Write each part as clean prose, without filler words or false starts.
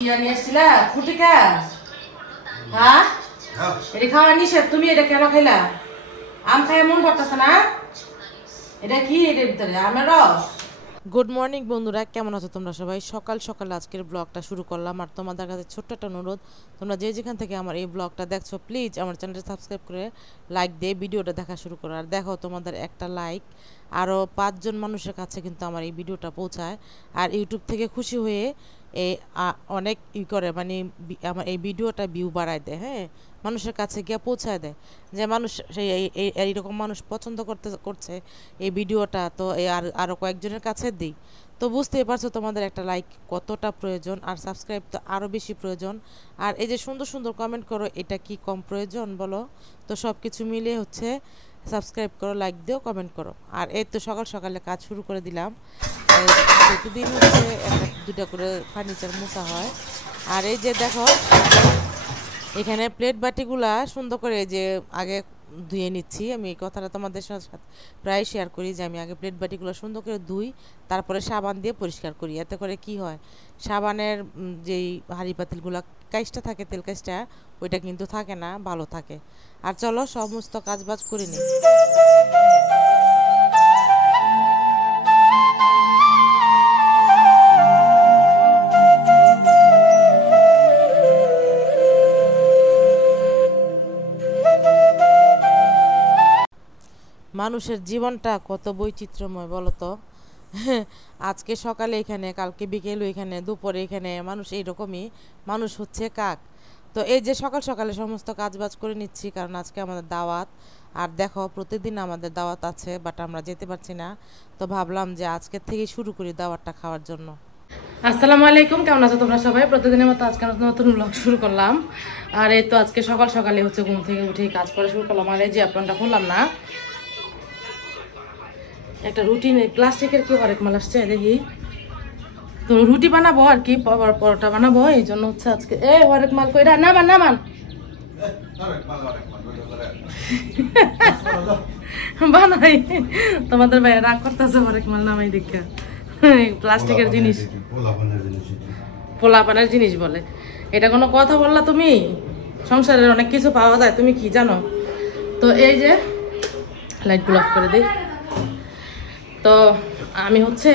ফুটিকা হ্যাঁ এটা খাওয়া নিষেধ। তুমি এটা কেন খাইলা? আম খাই মন করতেছে না? এটা কি এটার ভিতরে আমের রস? গুড মর্নিং বন্ধুরা, কেমন আছো তোমরা সবাই? সকাল সকাল আজকের ব্লগটা শুরু করলাম। আর তোমাদের কাছে ছোট্ট একটা অনুরোধ, তোমরা যে যেখান থেকে আমার এই ব্লগটা দেখছো প্লিজ আমার চ্যানেলটা সাবস্ক্রাইব করে লাইক দিয়ে ভিডিওটা দেখা শুরু করো। আর দেখো, তোমাদের একটা লাইক আরও 5 জন মানুষের কাছে কিন্তু আমার এই ভিডিওটা পৌঁছায়। আর ইউটিউব থেকে খুশি হয়ে অনেক করে, মানে আমার এই ভিডিওটা ভিউ বাড়ায় দেয়, হ্যাঁ, মানুষের কাছে গিয়ে পৌঁছায় দেয় যে মানুষ সেই এইরকম মানুষ পছন্দ করছে এই ভিডিওটা, তো আরও কয়েকজনের কাছে দিই। তো বুঝতেই পারছো তোমাদের একটা লাইক কতটা প্রয়োজন, আর সাবস্ক্রাইব তো আরও বেশি প্রয়োজন। আর এই যে সুন্দর সুন্দর কমেন্ট করো, এটা কি কম প্রয়োজন বলো? তো সব কিছু মিলিয়ে হচ্ছে সাবস্ক্রাইব করো, লাইক দিও, কমেন্ট করো। আর এই তো সকাল সকালে কাজ শুরু করে দিলাম। প্রতিদিন হচ্ছে দুটা করে ফার্নিচার মোছা হয়। আর এই যে দেখো, এখানে প্লেট বাটিগুলা সুন্দর করে যে আগে ধুয়ে নিচ্ছি। আমি এই কথাটা তোমাদের সাথে প্রায় শেয়ার করি যে আমি আগে প্লেট বাটিগুলো সুন্দর করে ধুই, তারপরে সাবান দিয়ে পরিষ্কার করি। এতে করে কি হয়, সাবানের যেই হাঁড়ি পাতিলগুলো কাইসটা থাকে, তেল কাইসটা, ওইটা কিন্তু থাকে না, ভালো থাকে। আর চলো সমস্ত কাজবাজ করে নিই। মানুষের জীবনটা কত বৈচিত্র্যময় বলো তো। আজকে সকালে এখানে, কালকে বিকেল এখানে, দুপুরে এখানে, মানুষ এইরকমই, মানুষ হচ্ছে কাক। তো এই যে সকাল সকালে সমস্ত কাজবাজ করে নিচ্ছি, কারণ আজকে আমাদের দাওয়াত। আর দেখো, প্রতিদিন আমাদের দাওয়াত আছে, বাট আমরা যেতে পারছি না। তো ভাবলাম যে আজকের থেকেই শুরু করি দাওয়াতটা খাওয়ার জন্য। আসসালামু আলাইকুম, কেমন আছো তোমরা সবাই? প্রতিদিনের মতো আজকে নতুন ব্লগ শুরু করলাম। আর এই তো আজকে সকাল সকালে হচ্ছে ঘুম থেকে উঠে কাজ করা শুরু করলাম। আর এই যে আপনারটা খুললাম না, একটা রুটি নেই, প্লাস্টিকের কি হরেক মাল আসছে দেখি। তো রুটি বানাবো আর কি, পরোটা বানাবো, এই জন্য হচ্ছে আজকে হরেক মাল কইরা নামান নামান বানাই। তোমাদের ভাই রাগ করতেছে হরেক মাল নামাই দেখা, প্লাস্টিকের জিনিস, পোলাপানের জিনিস বলে। এটা কোনো কথা বললা তুমি? সংসারের অনেক কিছু পাওয়া যায়, তুমি কি জানো? তো এই যে লাইটগুলো অফ করে দিই। তো আমি হচ্ছে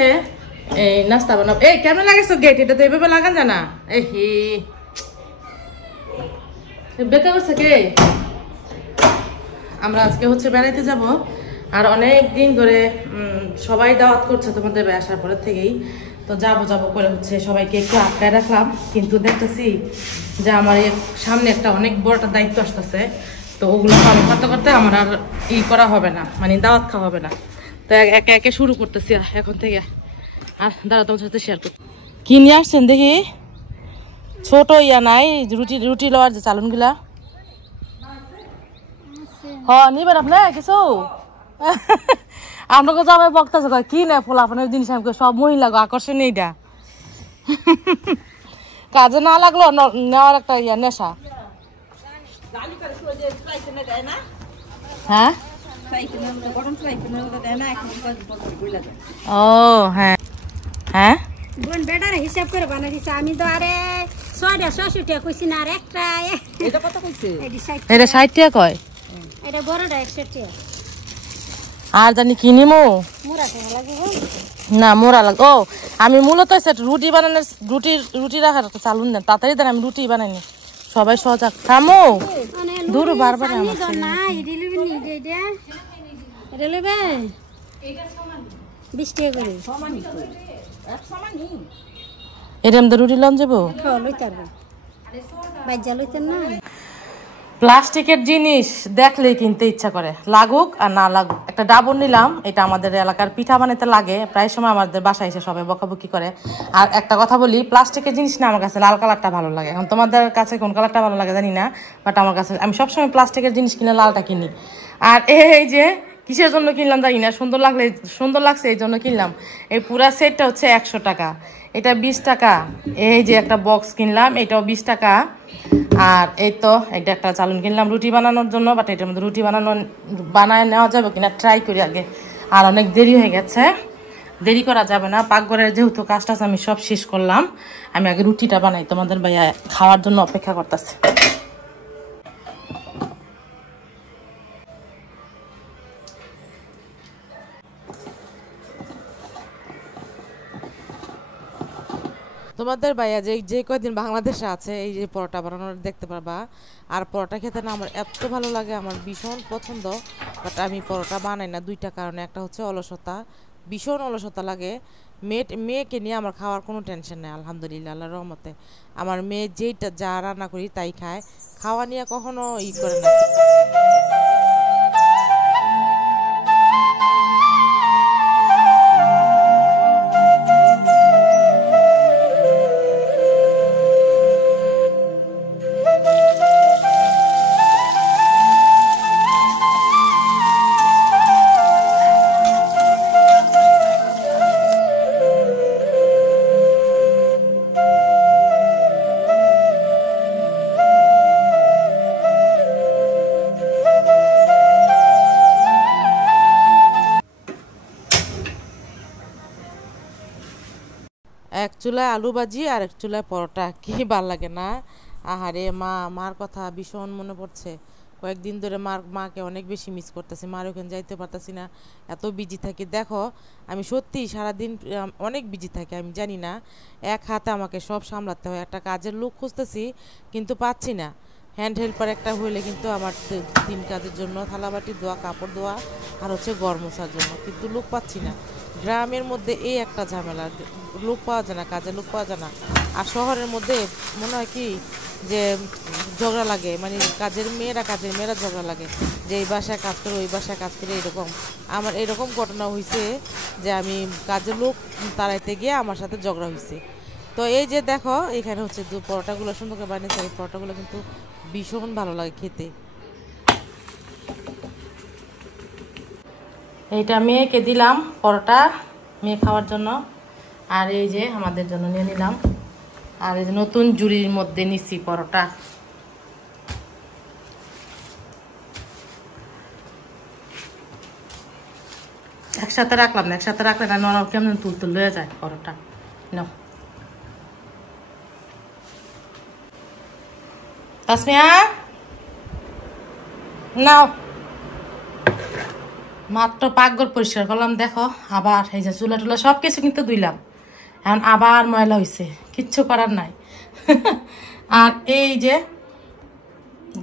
এই নাস্তা বানাবো। এই কেমন লাগেছো গেট? এটা তো এভাবে লাগান জানা। এই বেঁকে বসে কে? আমরা আজকে হচ্ছে বেড়াইতে যাব। আর অনেক দিন ধরে সবাই দাওয়াত করছে তোমাদের আসার পরের থেকেই। তো যাবো করে হচ্ছে সবাইকে একটু আটকায় রাখলাম, কিন্তু দেখতেছি যে আমার সামনে একটা অনেক বড় একটা দায়িত্ব আসতেছে। তো ওগুলো পালন করতে করতে আমার আর করা হবে না, মানে দাওয়াত খাওয়া হবে না। তো একে একে শুরু করতেছি এখন থেকে। আর দাঁড়া, তোমার সাথে শেয়ার করছি কি নিয়ে আসছেন দেখি। ছোট ইয়া নাই, রুটি লওয়ার যে চালনগুলা নিবেন আপনি কিছু? আপনাকে যাবে বক্তাছে কি না ফোলাফানের জিনিস, আমাকে সব মহিলা আকর্ষণ এইটা কাজে না লাগলো নেওয়ার একটা ইয়া নেশা। হ্যাঁ ও হ্যাঁ হ্যাঁ, বেটার হিসাব করে বানাই দিছে। আমি তো আরে ৬৬০ টাকা কইছি না, আর একটা এটা কত কইছে? এটা ৬০ টাকা কয়, এটা বড়টা ১০০ টাকা। আর জানি কি নিমু মোরা টাকা লাগবে না, মোরা লাগ। ও আমি মূলত রুটি বানানোর রুটি রাখার একটা চালুন দেন, তাড়াতাড়ি দেন, আমি রুটি বানাইনি। সবাই সজাগ থামো, দূর বারবার আমার না ইডি লইবে নি এটা এটা লইবে ২০ টাকা করে সমানই তো এক সমানই। এটা আমাদের রুটি লন যাবো, লইতে পারবো বাইজা লইতেন না। প্লাস্টিকের জিনিস দেখলেই কিনতে ইচ্ছা করে, লাগুক আর না লাগুক। একটা ডাবর নিলাম, এটা আমাদের এলাকার পিঠা বানাতে লাগে, প্রায় সময় আমাদের বাসায় এসে সবাই বকাবকি করে। আর একটা কথা বলি, প্লাস্টিকের জিনিস না আমার কাছে লাল কালারটা ভালো লাগে। এখন তোমাদের কাছে কোন কালারটা ভালো লাগে জানি না, বাট আমার কাছে আমি সবসময় প্লাস্টিকের জিনিস কিনে লালটা কিনি। আর এই যে কিসের জন্য কিনলাম জানি না, সুন্দর লাগছে এই জন্য কিনলাম। এই পুরা সেটটা হচ্ছে ১০০ টাকা, এটা ২০ টাকা। এই যে একটা বক্স কিনলাম, এটাও ২০ টাকা। আর এই তো এটা একটা চালুন কিনলাম রুটি বানানোর জন্য, বাট এটার মধ্যে রুটি বানায় নেওয়া যাবে কিনা ট্রাই করি আগে। আর অনেক দেরি হয়ে গেছে, দেরি করা যাবে না। পাকঘরের যেহেতু কাজটা আমি সব শেষ করলাম, আমি আগে রুটিটা বানাই, তোমাদের ভাইয়া খাওয়ার জন্য অপেক্ষা করতেছে। তোমাদের ভাইয়া যে কয়দিন বাংলাদেশে আছে এই যে পরোটা বানানোর দেখতে পারবা। আর পরোটা খেতে না আমার এত ভালো লাগে, আমার ভীষণ পছন্দ। বাট আমি পরোটা বানাই না দুইটা কারণে। একটা হচ্ছে অলসতা, ভীষণ অলসতা লাগে। মেয়েকে নিয়ে আমার খাওয়ার কোনো টেনশন নেই, আলহামদুলিল্লাহ, আল্লাহর রহমতে। আমার মেয়ে যেইটা যা রান্না করি তাই খায়, খাওয়া নিয়ে কখনো করে না। এক চুলায় আলু ভাজি আর এক চুলায় পরোটা, কি ভাল লাগে না? আহারে মার কথা ভীষণ মনে পড়ছে। কয়েকদিন ধরে মাকে অনেক বেশি মিস করতেছি। মার ওখানে যাইতে পারতেছি না, এত বিজি থাকি। দেখো আমি সত্যি সারাদিন অনেক বিজি থাকি, আমি জানি না। এক হাতে আমাকে সব সামলাতে হয়। একটা কাজের লোক খুঁজতেছি কিন্তু পাচ্ছি না। হ্যান্ড হেল্পার একটা হইলে কিন্তু আমার 3 কাজের জন্য, থালাবাটি ধোয়া, কাপড় ধোয়া আর হচ্ছে ঘর মোছার জন্য, কিন্তু লোক পাচ্ছি না। গ্রামের মধ্যে এই একটা ঝামেলা, লোক পাওয়া যায় না, কাজের লোক পাওয়া যায় না। আর শহরের মধ্যে মনে হয় কি যে ঝগড়া লাগে, মানে কাজের মেয়েরা ঝগড়া লাগে যে এই বাসায় কাজ করে ওই বাসায় কাজ করে, এরকম। আমার এরকম ঘটনা হয়েছে যে আমি কাজের লোক তাড়াইতে গিয়ে আমার সাথে ঝগড়া হয়েছে। তো এই যে দেখো এখানে হচ্ছে পরোটাগুলো সুন্দর করে বানিয়েছে। এই পরোটাগুলো কিন্তু ভীষণ ভালো লাগে খেতে। এইটা মেয়েকে দিলাম পরোটা, মেয়ে খাওয়ার জন্য। আর এই যে আমাদের জন্য নিয়ে নিলাম। আর এই যে নতুন জুড়ির মধ্যে নিচ্ছি পরোটা। একসাথে রাখলাম না, একসাথে রাখলে না নরম কেমন তুলতুল লয়ে যায় পরোটা। নাও তাসমিয়া, নাও। মাত্র পাকঘর পরিষ্কার করলাম, দেখো আবার এই যে চুলা টুলা সব কিছু কিন্তু ধুইলাম, এখন আবার ময়লা হয়েছে, কিচ্ছু করার নাই। আর এই যে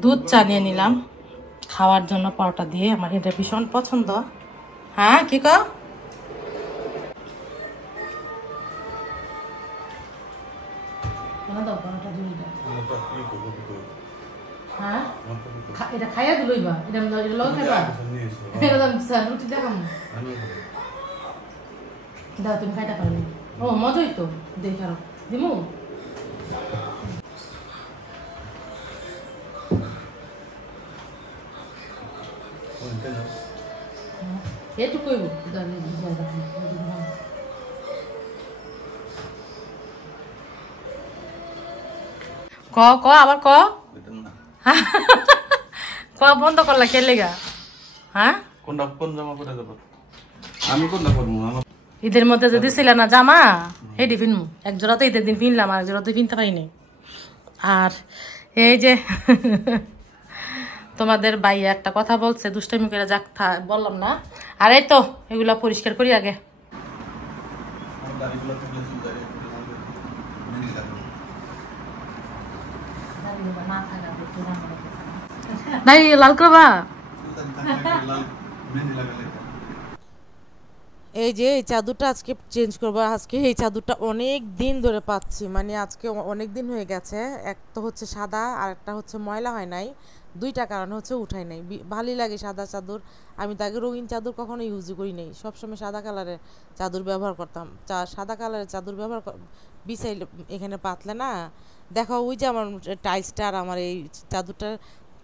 দুধ চা নিয়ে নিলাম খাওয়ার জন্য পরোটা দিয়ে, আমার এটা ভীষণ পছন্দ। হ্যাঁ কি কও? হ্যাঁ এটা খাইয়া দিলইবা, এটা লগে খাইবা, এটা রুটি দেখাম দাও, তুমি খাইটা পারবে। ও মজাই তো, দেখাও দিমু। এটুকুই ক ক আবার ক ক বন্ধ করলা কে লেগা? হ্যাঁ ঈদের মধ্যে যদি ছিল না জামা, হেডি কিনবো। এক জোড়া তো ঈদের দিন কিনলাম, আর এক জোড়া তো কিনতে পারিনি। আর এই যে তোমাদের ভাইয়া একটা কথা বলছে, দুষ্টামি করে যাক, বললাম না। আর এই তো এগুলা পরিষ্কার করি আগে। নাই লাল করবা। এই যে এই চাদরটা আজকে চেঞ্জ করবো। আজকে এই চাদরটা অনেক দিন ধরে পাচ্ছি, মানে আজকে অনেক দিন হয়ে গেছে। এক তো হচ্ছে সাদা, আর একটা হচ্ছে ময়লা হয় নাই। দুইটা কারণ হচ্ছে উঠাই নাই। ভালোই লাগে সাদা চাদর। আমি তো আগে রঙিন চাদর কখনো ইউজই করি নাই, সবসময় সাদা কালারের চাদর ব্যবহার করতাম। সাদা কালারের চাদর ব্যবহার বিছাইলে এখানে পাতলে না, দেখো ওই যে আমার টাইলসটা আর আমার এই চাদরটার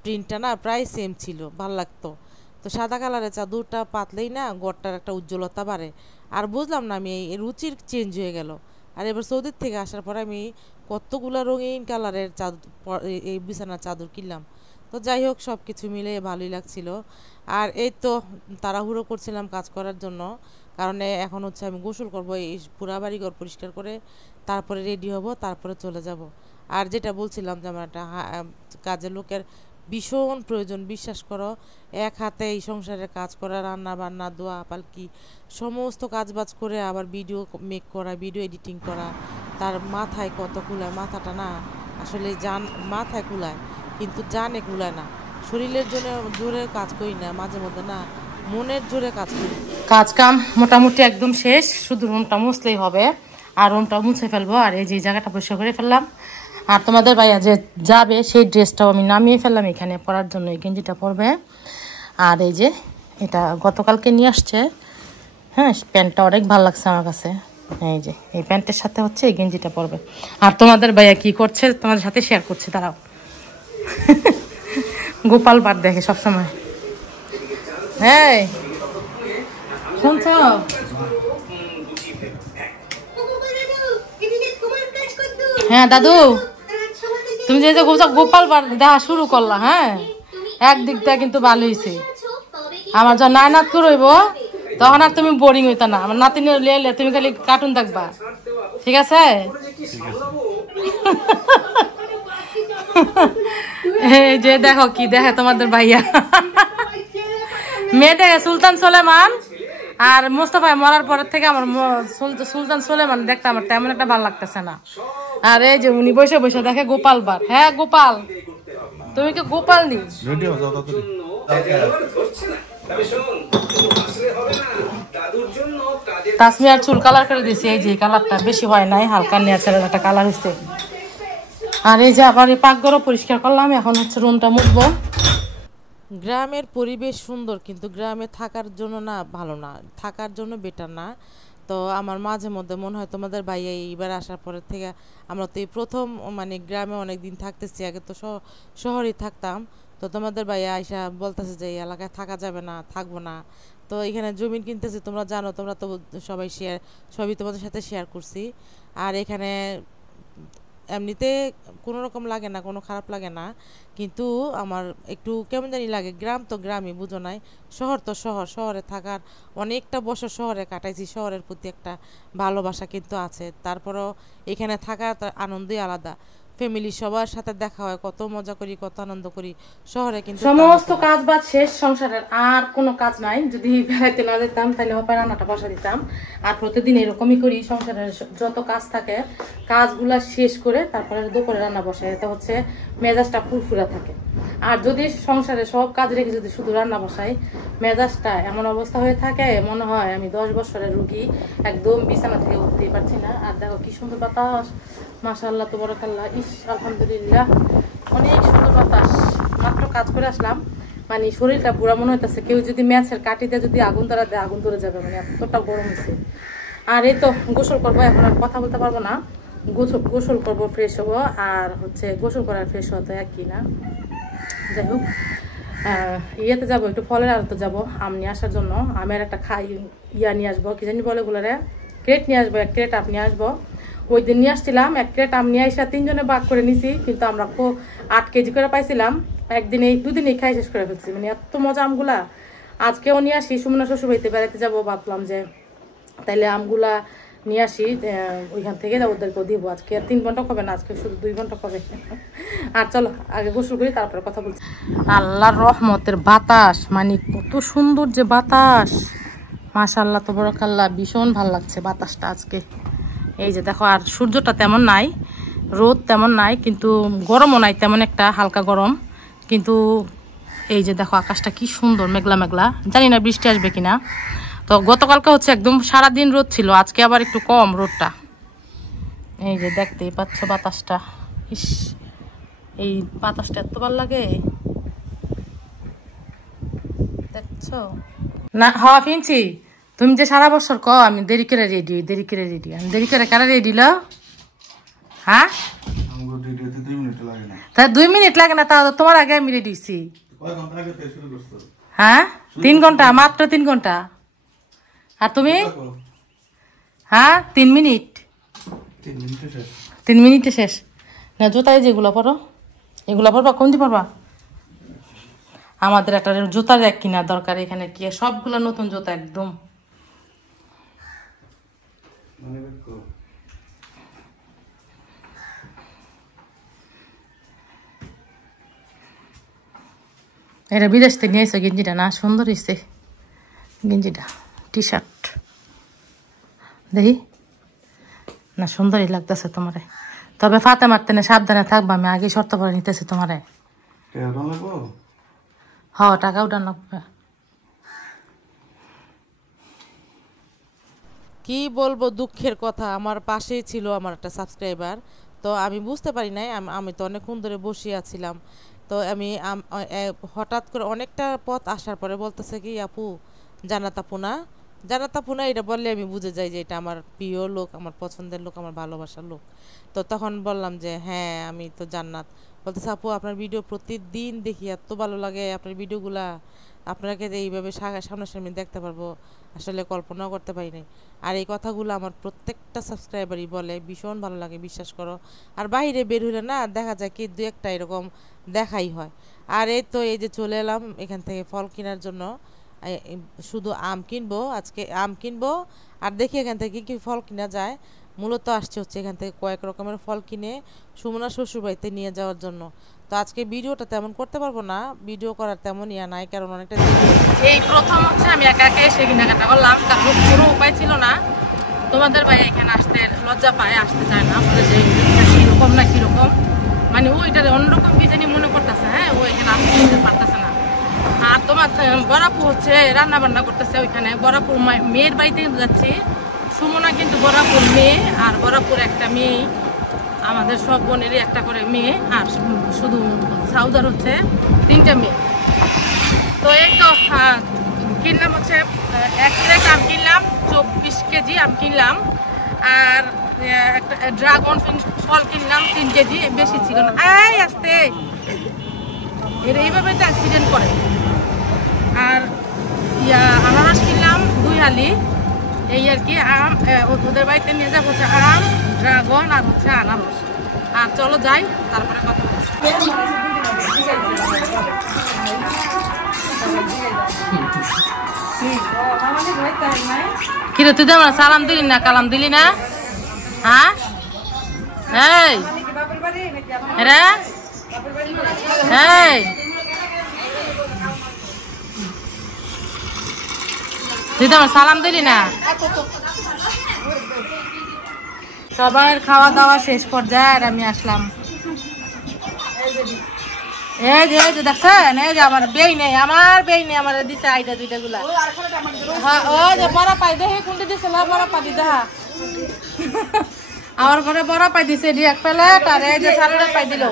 প্রিন্টটা না প্রায় সেম ছিল, ভাল লাগতো। তো সাদা কালারের চাদরটা পাতলেই না ঘরটার একটা উজ্জ্বলতা বাড়ে। আর বুঝলাম না আমি এই রুচির চেঞ্জ হয়ে গেল। আর এবার সৌদির থেকে আসার পর আমি কতগুলো রঙিন কালারের চাদর, এই বিছানার চাদর কিনলাম। তো যাই হোক সব কিছু মিলে ভালোই লাগছিল। আর এই তো তাড়াহুড়ো করছিলাম কাজ করার জন্য, কারণ এখন হচ্ছে আমি গোসল করবো, এই পুরা বাড়িঘর পরিষ্কার করে তারপরে রেডি হব, তারপরে চলে যাব। আর যেটা বলছিলাম যে আমার একটা কাজের লোকের ভীষণ প্রয়োজন। বিশ্বাস করো, এক হাতে এই সংসারের কাজ করা, রান্না বান্না, দোয়া পালকি সমস্ত কাজবাজ করে আবার ভিডিও মেক করা, ভিডিও এডিটিং করা, তার মাথায় কত কুলায়। মাথাটা না আসলে মাথায় কুলায় কিন্তু জানে কুলায় না। শরীরের জন্য জোরে কাজ করি না, মাঝে মধ্যে না মনের জোরে কাজ করি। কাজ কাম মোটামুটি একদম শেষ, শুধু রুমটা মুছলেই হবে। আর রুমটা মুছে ফেলবো। আর এই যে জায়গাটা পরিষ্কার করে ফেললাম। আর তোমাদের ভাইয়া যে যাবে সেই ড্রেসটাও আমি নামিয়ে ফেললাম এখানে পরার জন্য, এই গেঞ্জিটা পরবে। আর এই যে এটা গতকালকে নিয়ে আসছে, হ্যাঁ প্যান্টটা অনেক ভালো লাগছে আমার কাছে। এই যে এই প্যান্টের সাথে হচ্ছে এই গেঞ্জিটা পরবে। আর তোমাদের ভাইয়া কি করছে তোমাদের সাথে শেয়ার করছে, তারাও গোপাল পাট দেখে সবসময়। হ্যাঁ শুনছ? হ্যাঁ দাদু, তুমি যে গোপাল পাট দেখা শুরু করলা, হ্যাঁ একদিক দিয়ে কিন্তু ভালো হয়েছে। আমার যখন নায়নাথ রইব তখন আর তুমি বোরিং হইতা না। আমার নাতিনি লিয়ে তুমি খালি কার্টুন দেখবা, ঠিক আছে? এই যে দেখো কি দেখে তোমাদের ভাইয়া, মেয়ে দেখে সুলতান সুলেমান। আর মোস্তফা মরার পরের থেকে আমার সুলতান সুলেমান দেখতে আমার তেমন একটা ভালো লাগতেছে না। আর এই যে উনি বসে বসে দেখে গোপাল বার। হ্যাঁ গোপাল, তুমি কি গোপাল নি? তাসমিয়ার চুল কালার করে দিয়েছি, এই যে কালারটা বেশি হয় নাই, হালকা ন্যাচারাল একটা কালার হয়েছে। আর এই যে আবার এই পাকঘরও পরিষ্কার করলাম, এখন হচ্ছে রুমটা মুছবো। গ্রামের পরিবেশ সুন্দর, কিন্তু গ্রামে থাকার জন্য না ভালো না, থাকার জন্য বেটার না। তো আমার মাঝে মধ্যে মনে হয় তোমাদের ভাইয়া এইবার আসার পরের থেকে, আমরা তো এই প্রথম মানে গ্রামে অনেক দিন থাকতেছি, আগে তো শহরেই থাকতাম। তো তোমাদের ভাইয়া আইসা বলতেছে যে এই এলাকায় থাকা যাবে না, থাকবো না। তো এখানে জমি কিনতেছি, তোমরা জানো, তোমরা তো সবই তোমাদের সাথে শেয়ার করছি। আর এখানে এমনিতে কোনো রকম লাগে না, কোনো খারাপ লাগে না, কিন্তু আমার একটু কেমন জানি লাগে। গ্রাম তো গ্রামই, বুঝো নাই, শহর তো শহরে থাকার অনেকটা বছর শহরে কাটাইছি, শহরের প্রতি একটা ভালোবাসা কিন্তু আছে। তারপরও এখানে থাকার আনন্দই আলাদা, ফ্যামিলি সবার সাথে দেখা হয়, কত মজা করি, কত আনন্দ করি। শহরে কিন্তু সমস্ত কাজ বাজ শেষ সংসারের, আর কোনো কাজ নাই। যদি বেড়াইতে না যেতাম তাহলে হয়তো রান্নাটা বসা দিতাম। আর প্রতিদিন এরকমই করি, সংসারের যত কাজ থাকে কাজগুলা শেষ করে তারপরে দুপুরে রান্না বসাই, এটা হচ্ছে মেজাজটা ফুরফুরা থাকে। আর যদি সংসারে সব কাজ রেখে যদি শুধু রান্না বসাই, মেজাজটা এমন অবস্থা হয়ে থাকে মনে হয় আমি 10 বছরের রুগী, একদম বিছানা থেকে উঠতেই পারছি না। আর দেখো কি সুন্দর বাতাস, মাশাআল্লাহ তাবারাকাল্লাহ, ইস আলহামদুলিল্লাহ, অনেক সুন্দর বাতাস। মাত্র কাজ করে আসলাম, মানে শরীরটা পুরো মনে হইতেছে কেউ যদি ম্যাচের কাটিতে যদি আগুন ধরা দেয় আগুন ধরে যাবে, মানে এতটা গরম হয়েছে। আর এই তো গোসল করবো, এখন আর কথা বলতে পারবো না। গোসল করবো, ফ্রেশ হবো। আর হচ্ছে গোসল করার ফ্রেশ হতো একই না। যাই হোক, ইয়েতে যাবো, একটু ফলের আড়তে যাবো আম নিয়ে আসার জন্য। আমের একটা নিয়ে আসবো, কি জানি বলে ওগুলোরে, ক্রেট নিয়ে আসবো, 1 ক্রেট আম নিয়ে আসবো। ওই দিন নিয়ে আসছিলাম 1 ক্রেট আম নিয়ে আসা 3 জনে ভাগ করে নিছি, কিন্তু আমরা 8 কেজি করে পাইছিলাম। একদিনে 2 দিনেই খাই শেষ করে ফেলছি, মানে এত মজা আমগুলা। আজকেও নিয়ে আসি, সুমনা শ্বশুর বাড়িতে বেড়াতে যাবো, ভাবলাম যে তাইলে আমগুলা নিয়ে আসি, ওইখান থেকে ওদেরকেও দিব। আজকে 3 ঘন্টা হবে না, আজকে শুধু 2 ঘন্টা হবে। আর চলো আগে গোসল করি, তারপরে কথা বলছি। আল্লাহর রহমতের বাতাস, মানে কত সুন্দর যে বাতাস, মাশাআল্লাহ তাবারাকাল্লাহ, ভীষণ ভালো লাগছে বাতাসটা আজকে। এই যে দেখো, আর সূর্যটা তেমন নাই, রোদ তেমন নাই, কিন্তু গরমও নাই তেমন একটা, হালকা গরম। কিন্তু এই যে দেখো আকাশটা কি সুন্দর, মেঘলা মেঘলা, জানি না বৃষ্টি আসবে কিনা। তো গতকালকে হচ্ছে একদম সারাদিন রোদ ছিল, আজকে আবার একটু কম রোদটা। এই যে দেখতেই পাচ্ছ বাতাসটা, ইস এই বাতাসটা এত ভালো লাগে, দেখছো না? হ্যাঁ ফিনছি, তুমি যে সারা বছর আমি দেরি করে রেডি, আমি দেরি করে কারা রেডি লো? হ্যাঁ 2 মিনিট লাগে না, তা তোমার আগে আমি রেডি হইছি। হ্যাঁ 3 ঘন্টা, মাত্র 3 ঘন্টা। আর তুমি? হ্যাঁ 3 মিনিট, 3 মিনিটে শেষ না। জুতায় যেগুলো পরো, এগুলো পরবা, কোনটি পরবা? আমাদের একটা জুতার এক কিনা দরকার, এখানে কি সবগুলো নতুন জুতা একদম। এটা বিদেশ থেকে নিয়ে এসো গেঞ্জিটা, না সুন্দর হয়েছে গেঞ্জিটা, টি শার্ট দেখি না, সুন্দরই লাগতেছে তোমারে। তবে ফাতে মারতে না, সাবধানে থাকবা, আমি আগে শর্ত করে নিতেছি তোমারে। হ, টাকা উঠান লাগবে। কি বলবো, দুঃখের কথা, আমার পাশেই ছিল আমার একটা সাবস্ক্রাইবার। তো আমি বুঝতে পারি নাই, আমি তো অনেকক্ষণ ধরে বসে আছিলাম। তো আমি হঠাৎ করে অনেকটা পথ আসার পরে বলতেছে কি, আপু জান্নাত আপু না, জান্নাত আপু না, এটা বললে আমি বুঝে যাই যে এটা আমার প্রিয় লোক, আমার পছন্দের লোক, আমার ভালোবাসার লোক। তো তখন বললাম যে হ্যাঁ আমি তো জান্নাত। বলতেছে আপু আপনার ভিডিও প্রতিদিন দেখি, এত ভালো লাগে আপনার ভিডিওগুলা, আপনাকে যে এইভাবে সামনাসামনি দেখতে পারবো আসলে কল্পনাও করতে পারি নাই। আর এই কথাগুলো আমার প্রত্যেকটা সাবস্ক্রাইবারই বলে, ভীষণ ভালো লাগে, বিশ্বাস করো। আর বাইরে বের হইলে না দেখা যায় কি দু একটা এরকম দেখাই হয়। আর এই তো এই যে চলে এলাম এখান থেকে ফল কেনার জন্য, শুধু আম কিনবো, আজকে আম কিনবো। আর দেখি এখান থেকে কি ফল কিনা যায়। মূলত আসছে হচ্ছে এখান থেকে কয়েক রকমের ফল কিনে সুমনা শ্বশুরবাড়িতে নিয়ে যাওয়ার জন্য। তো আজকে ভিডিওটা তেমন করতে পারবো না, ভিডিও করার তেমন ইয়া নাই, কারণ অনেকটা এই প্রথম হচ্ছে আমি একা একা এসে কেনাকাটা করলাম, কারণ কোনো উপায় ছিল না। তোমাদের ভাই এখানে আসতে লজ্জা পায়, আসতে চায় না, বলে যে কিরকম না কিরকম, মানে ওইটারে অন্যরকম কি জানি মনে করতেছে। হ্যাঁ, ও এখানে আসতে পারতেছে না। আর তোমার বরাপুর হচ্ছে রান্না বান্না করতেছে ওইখানে, বরাপুর মেয়ের বাড়িতে যাচ্ছি। সুমনা কিন্তু বরাপুর মেয়ে, আর বরাপুর একটা মেয়ে, আমাদের সব বোনেরই একটা করে মেয়ে, আর শুধু সাউদার হচ্ছে 3টা মেয়ে। তো এই তো কিনলাম হচ্ছে 1 ক্রেট আম কিনলাম, 24 কেজি আম কিনলাম, আর একটা ড্রাগন ফল কিনলাম 3 কেজি, বেশি ছিল না। এই আসতে এর এইভাবে তো অ্যাক্সিডেন্ট করে। আর আনারস কিনলাম 2 হালি, এই আর কি। আম ওদের বাড়িতে নিয়ে যাবো হচ্ছে আম, ড্রাগন আর হচ্ছে আনারস। আর চলো যাই, তারপরে কথা বলছি। কিরে তুই আমার সালাম দিলি না, কালাম দিলি না? হ্যাঁ এই রে, এই তুই তো আমার সালাম দিলি না। সবার খাওয়া দাওয়া শেষ পর্যায়ে আর আমি আসলাম। এই যে দেখছেন, এই যে আমার বেই নেই, আমার দিছে আইটা 2টা গুলা। হ্যাঁ, ও যে বড় পাই দেখে কোনটা দিছে, বড় পাই দেখা আমার ঘরে বড় পাই দিছে, এক প্লেট, আর এই যে সালাদ পাই দিল।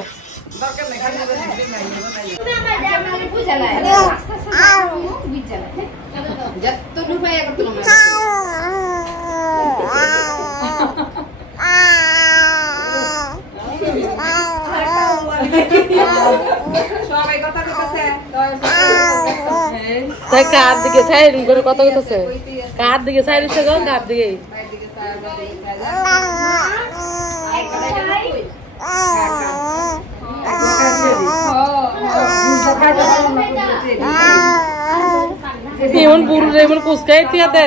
কার দিকে সাইড করে কথা কইতেছে, কার দিকে সাইড হচ্ছে গো, কার দিকে এমন বুড়ুটা এমন কুচকাই তিয়াতে।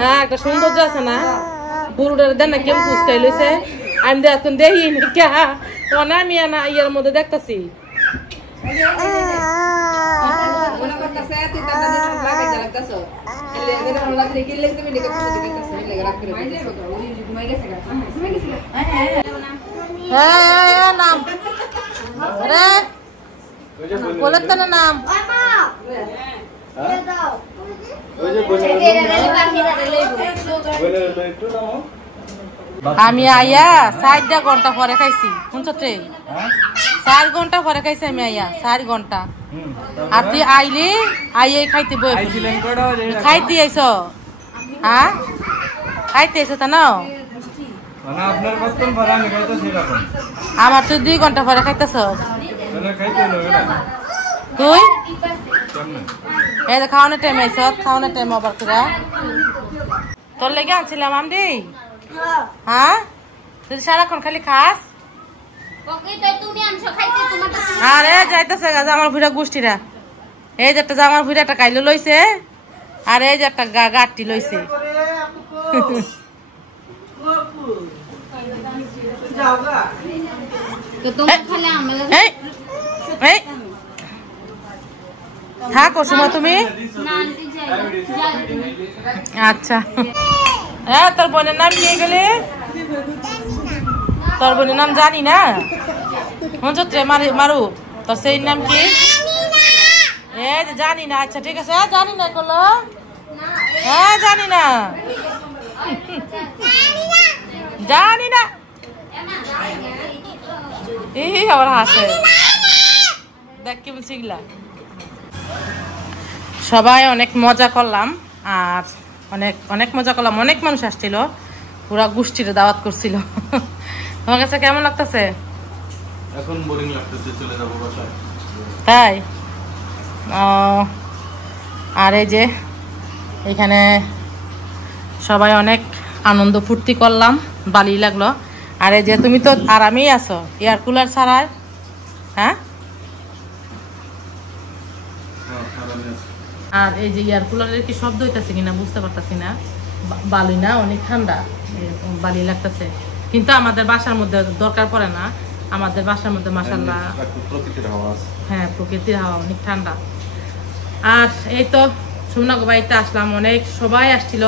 হ্যাঁ, একটা সৌন্দর্য আছে না বুড়ুটার, দেন না কেমন কুচকাই লইছে। আমি এখন দেখি না আমি ইয়ের মধ্যে দেখতেছি। নাম রে বলে তো না নাম। আমি আইয়া 4 ঘন্টা পরে খাইছি, শুনছো? 4 ঘন্টা পরে খাইছি আমি আইয়া, 4 ঘন্টা। আর তুই আইলি আইয়ে খাইতে বই খাইতে আইস? হ্যাঁ, খাইতে আইস তা না? আমার তুই 2 ঘন্টা পরে খাইতেছ তুই। এই খাওয়ানোর টাইম আইস, খাওয়ানোর টাইম আবার তোরা তোর লেগে আনছিলাম আমি। হ্যাঁ, তুই সারাক্ষণ খালি খাস। আরে যাইতেছে আমার ভুড়া গোষ্ঠীরা, এই যে একটা জামার ভুড়া একটা কাইলো লইছে, আর এই যে একটা গাঁটটি লইছে। থাকো সুমা তুমি। আচ্ছা হ্যাঁ, তোর বোনের নাম কি গেলে? তোর বোনের নাম জানি না। মারু তোর সেই নাম কি? জানি না। আচ্ছা ঠিক আছে, জানি না করলো। হ্যাঁ জানি না, জানি না। এই আবার হাসে, দেখ কি বলছি। সবাই অনেক মজা করলাম, আর অনেক অনেক মজা করলাম। অনেক মানুষ আসছিল, পুরা গোষ্ঠীর দাওয়াত করছিল। তোমার কাছে কেমন লাগতেছে? এখন বোরিং লাগতেছে, চলে যাব বাসায়। তাই? আর এই যে এখানে সবাই অনেক আনন্দ ফুর্তি করলাম, ভালোই লাগলো। আর এই যে তুমি তো আরামেই আছো এয়ার কুলার ছাড়ায়। হ্যাঁ, আর এই যে এয়ার কুলারের কি শব্দ হইতেছে কিনা বুঝতে পারতেছি না। ভালোই না, অনেক ঠান্ডা, ভালোই লাগতেছে। কিন্তু আমাদের বাসার মধ্যে দরকার পড়ে না, আমাদের বাসার মধ্যে মাশাআল্লাহ প্রকৃতির হাওয়া আছে। হ্যাঁ, প্রকৃতির হাওয়া, অনেক ঠান্ডা। আর এই তো সুমনাগো বাড়িতে আসলাম, অনেক সবাই আসছিল।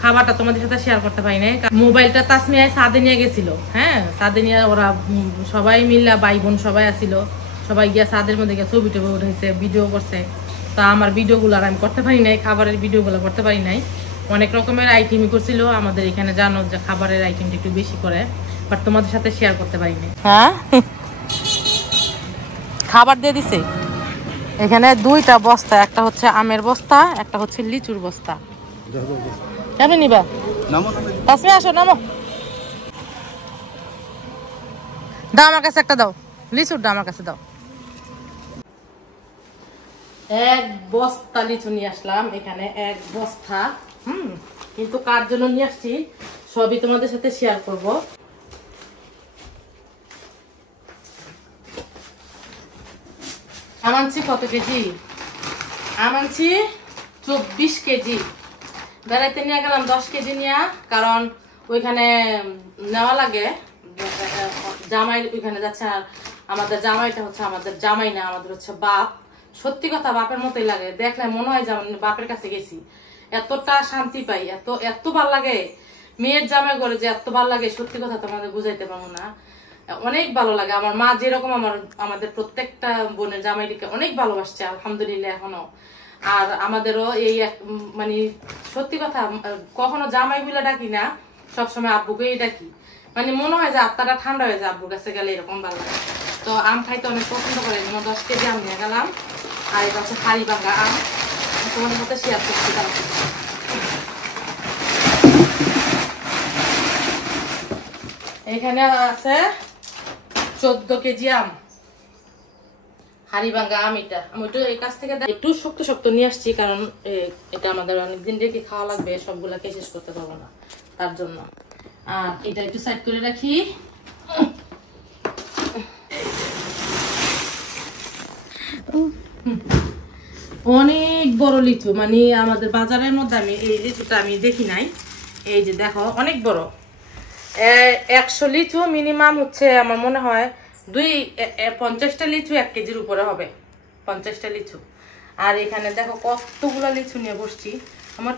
খাবারটা তোমাদের সাথে শেয়ার করতে পারি নাই, মোবাইলটা তাসমিয়া ছাদে নিয়ে গেছিল। হ্যাঁ, ছাদে নিয়ে ওরা সবাই মিল্লা ভাই বোন সবাই আসছিল, সবাই গিয়া ছাদের মধ্যে গিয়ে ছবি টবি উঠেছে, ভিডিও করছে। তা আমার ভিডিওগুলো আর আমি করতে পারি নাই, খাবারের ভিডিওগুলো করতে পারি নাই। অনেক রকমের আইটেমই করছিল আমাদের এখানে, জানো যে খাবারের আইটেমটা একটু বেশি করে, বাট তোমাদের সাথে শেয়ার করতে পারি নাই। হ্যাঁ, খাবার দিয়ে দিছে এখানে 2টা বস্তা, একটা হচ্ছে আমের বস্তা, একটা হচ্ছে লিচুর বস্তা। কেমন নিবা? তাসমি আসো, নামো। দাও আমার কাছে একটা, দাও লিচুরটা আমার কাছে দাও। এক বস্তা লিচু নিয়ে আসলাম এখানে, এক বস্তা। কিন্তু কার জন্য নিয়ে আসছি সবই তোমাদের সাথে শেয়ার করব। আনছি কত কেজি? আনছি 24 কেজি। বেড়াইতে নিয়ে গেলাম 10 কেজি নিয়ে, কারণ ওইখানে নেওয়া লাগে, জামাই ওইখানে যাচ্ছে। আর আমাদের জামাইটা হচ্ছে আমাদের জামাই না, আমাদের হচ্ছে বাপ। সত্যি কথা বাপের মতোই লাগে, দেখলে মনে হয় যেমন বাপের কাছে গেছি। এতটা শান্তি পাই, এত ভাল লাগে মেয়ের জামাই করে, যে এত ভাল লাগে সত্যি কথা তোমাদের বুঝাইতে পারবো না। অনেক ভালো লাগে। আমার মা যেরকম আমাদের প্রত্যেকটা বোনের জামাইটিকে অনেক ভালোবাসছে আলহামদুলিল্লাহ এখনো। আর আমাদেরও এই মানে সত্যি কথা কখনো জামাই বলে ডাকি না, সবসময় আব্বুকেই ডাকি। মানে মনে হয় যে আত্মাটা ঠান্ডা হয়ে যায় আব্বুর কাছে গেলে, এরকম ভালো লাগে। তো আম খাইতে অনেক পছন্দ করে, 10 কেজি আম নিয়ে গেলাম। আর এটা হচ্ছে হাড়ি ভাঙা আম, তোমাদের সাথে শেয়ার করছি। এখানে আছে 14 কেজি আম, হাড়ি ভাঙা আম। এটা আমি এই কাছ থেকে একটু শক্ত শক্ত নিয়ে আসছি, কারণ এটা আমাদের অনেকদিন রেখে খাওয়া লাগবে, সবগুলাকে শেষ করতে পারবো না, তার জন্য। আর এটা একটু সাইড করে রাখি। অনেক বড় লিচু, মানে আমাদের বাজারের মধ্যে আমি এই লিচুটা আমি দেখি নাই। এই যে দেখো অনেক বড়, 100 লিচু মিনিমাম হচ্ছে আমার মনে হয় 50টা লিচু 1 কেজির উপরে হবে, 50টা লিচু। আর এখানে দেখো কতগুলা লিচু নিয়ে বসছি। আমার